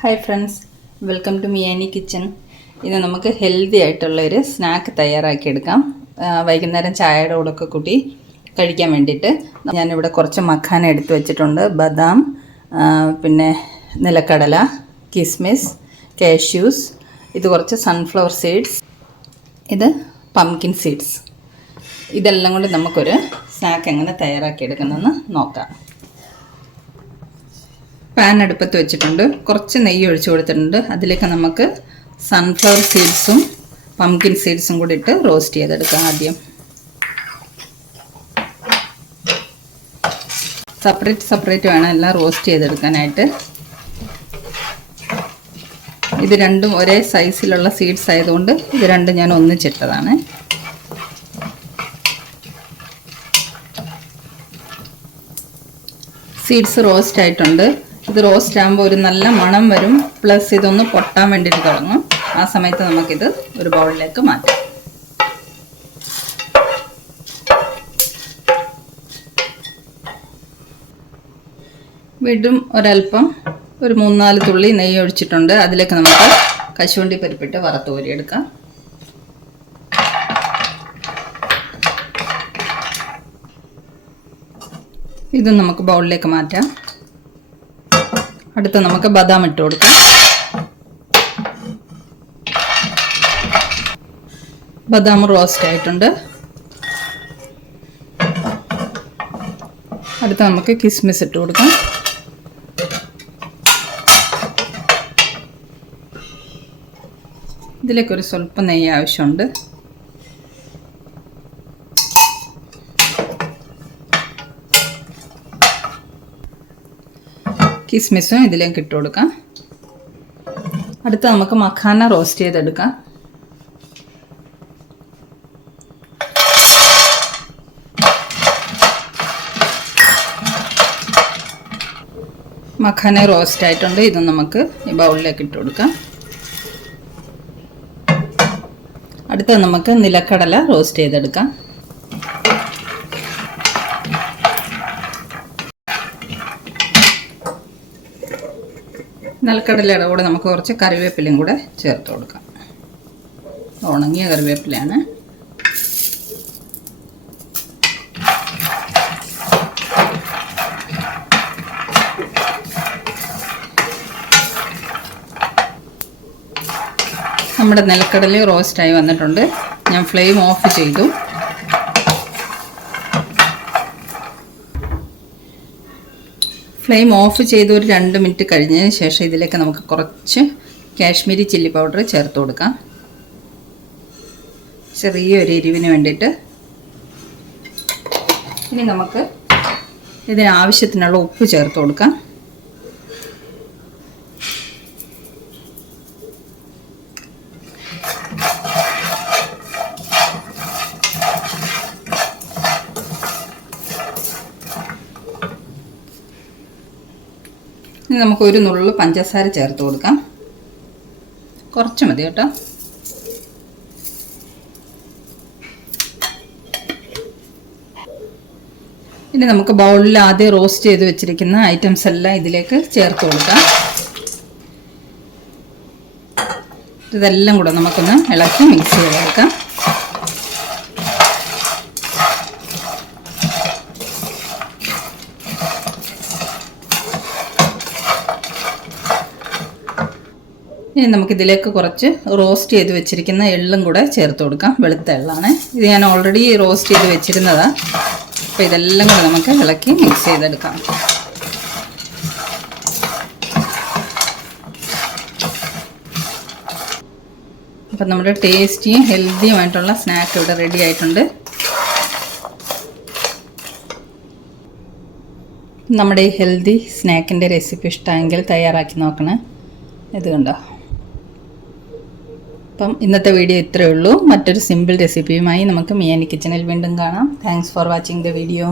Hi friends, welcome to Miyani kitchen. ഇത് നമുക്ക് healthy ആയിട്ടുള്ളൊരു സ്നാക്ക് തയ്യാറാക്കിയെടുക്കാം. വൈകുന്നേരം ചായയുടെ കൂടെയൊക്കെ കൂട്ടി കഴിക്കാൻ വേണ്ടിയിട്ട് ഞാനിവിടെ കുറച്ച് മഖാന എടുത്ത് വെച്ചിട്ടുണ്ട്. ബദാം, പിന്നെ നിലക്കടല, കിസ്മിസ്, കാഷ്യൂസ്, ഇത് കുറച്ച് സൺഫ്ലവർ സീഡ്സ്, ഇത് പംകിൻ സീഡ്സ്. ഇതെല്ലാം കൊണ്ട് നമുക്കൊരു സ്നാക്ക് എങ്ങനെ തയ്യാറാക്കിയെടുക്കുന്നതെന്ന് നോക്കാം. പാൻ അടുപ്പത്ത് വെച്ചിട്ടുണ്ട്. കുറച്ച് നെയ്യ് ഒഴിച്ചു കൊടുത്തിട്ടുണ്ട്. അതിലേക്ക് നമുക്ക് സൺഫ്ലവർ സീഡ്സും പംകിൻ സീഡ്സും കൂടി ഇട്ട് റോസ്റ്റ് ചെയ്തെടുക്കാം. ആദ്യം സെപ്പറേറ്റ് വേണം എല്ലാം റോസ്റ്റ് ചെയ്തെടുക്കാനായിട്ട്. ഇത് രണ്ടും ഒരേ സൈസിലുള്ള സീഡ്സ് ആയതുകൊണ്ട് ഇത് രണ്ടും ഞാൻ ഒന്നിച്ചിട്ടതാണ്. സീഡ്സ് റോസ്റ്റ് ആയിട്ടുണ്ട്. ഇത് റോസ്റ്റ് ആകുമ്പോൾ ഒരു നല്ല മണം വരും. പ്ലസ് ഇതൊന്ന് പൊട്ടാൻ വേണ്ടിയിട്ട് തുടങ്ങും. ആ സമയത്ത് നമുക്കിത് ഒരു ബൗളിലേക്ക് മാറ്റാം. വീണ്ടും ഒരല്പം ഒരു 3-4 തുള്ളി നെയ്യ് ഒഴിച്ചിട്ടുണ്ട്. അതിലേക്ക് നമുക്ക് കശുവണ്ടി പരിപ്പിട്ട് വറുത്ത് കോരിയെടുക്കാം. ഇത് നമുക്ക് ബൗളിലേക്ക് മാറ്റാം. അടുത്ത് നമുക്ക് ബദാം ഇട്ട് കൊടുക്കാം. ബദാം റോസ്റ്റ് ആയിട്ടുണ്ട്. അടുത്ത് നമുക്ക് കിസ്മിസ് ഇട്ട് കൊടുക്കാം. ഇതിലേക്കൊരു സ്വല്പം നെയ്യ് ആവശ്യമുണ്ട്. കിസ്മിസും ഇതിലേക്ക് ഇട്ട് കൊടുക്കാം. അടുത്ത് നമുക്ക് മഖാന റോസ്റ്റ് ചെയ്തെടുക്കാം. മഖാന റോസ്റ്റ് ആയിട്ടുണ്ട്. ഇത് നമുക്ക് ഈ ബൗളിലേക്ക് ഇട്ട് കൊടുക്കാം. അടുത്ത് നമുക്ക് നിലക്കടല റോസ്റ്റ് ചെയ്തെടുക്കാം. നിലക്കടലയുടെ കൂടെ നമുക്ക് കുറച്ച് കറിവേപ്പിലയും കൂടെ ചേർത്ത് കൊടുക്കാം. ഉണങ്ങിയ കറിവേപ്പിലയാണ്. നമ്മുടെ നിലക്കടല റോസ്റ്റായി വന്നിട്ടുണ്ട്. ഞാൻ ഫ്ലെയിം ഓഫ് ചെയ്തു. ഫ്ലെയിം ഓഫ് ചെയ്ത് ഒരു 2 മിനിറ്റ് കഴിഞ്ഞതിന് ശേഷം ഇതിലേക്ക് നമുക്ക് കുറച്ച് കാശ്മീരി ചില്ലി പൗഡർ ചേർത്ത് കൊടുക്കാം. ചെറിയൊരു എരിവിന് വേണ്ടിയിട്ട്. ഇനി നമുക്ക് ഇതിന് ആവശ്യത്തിനുള്ള ഉപ്പ് ചേർത്ത് കൊടുക്കാം. ഇനി നമുക്ക് ഒരു നുള്ളു പഞ്ചസാര ചേർത്ത് കൊടുക്കാം. കുറച്ച് മതി കേട്ടോ. ഇനി നമുക്ക് ബൗളിൽ ആദ്യം റോസ്റ്റ് ചെയ്ത് വെച്ചിരിക്കുന്ന ഐറ്റംസ് എല്ലാം ഇതിലേക്ക് ചേർത്ത് കൊടുക്കാം. ഇതെല്ലാം കൂടെ നമുക്കൊന്ന് ഇളക്കി മിക്സ് ചെയ്തെടുക്കാം. ഇനി നമുക്കിതിലേക്ക് കുറച്ച് റോസ്റ്റ് ചെയ്ത് വെച്ചിരിക്കുന്ന എള്ളും കൂടെ ചേർത്ത് കൊടുക്കാം. വെളുത്ത എള്ളാണ്. ഇത് ഞാൻ ഓൾറെഡി റോസ്റ്റ് ചെയ്ത് വെച്ചിരുന്നതാണ്. അപ്പോൾ ഇതെല്ലാം കൂടെ നമുക്ക് ഇളക്കി മിക്സ് ചെയ്തെടുക്കാം. അപ്പം നമ്മുടെ ടേസ്റ്റിയും ഹെൽത്തിയുമായിട്ടുള്ള സ്നാക്ക് ഇവിടെ റെഡി ആയിട്ടുണ്ട്. നമ്മുടെ ഈ ഹെൽത്തി സ്നാക്കിൻ്റെ റെസിപ്പി ഇഷ്ടമെങ്കിൽ തയ്യാറാക്കി നോക്കണേ. ഇത് കണ്ടോ. അപ്പം ഇന്നത്തെ വീഡിയോ ഇത്രയേ ഉള്ളൂ. മറ്റൊരു സിമ്പിൾ റെസിപ്പിയുമായി നമുക്ക് മിയാനി കിച്ചണിൽ വീണ്ടും കാണാം. Thanks for watching the video.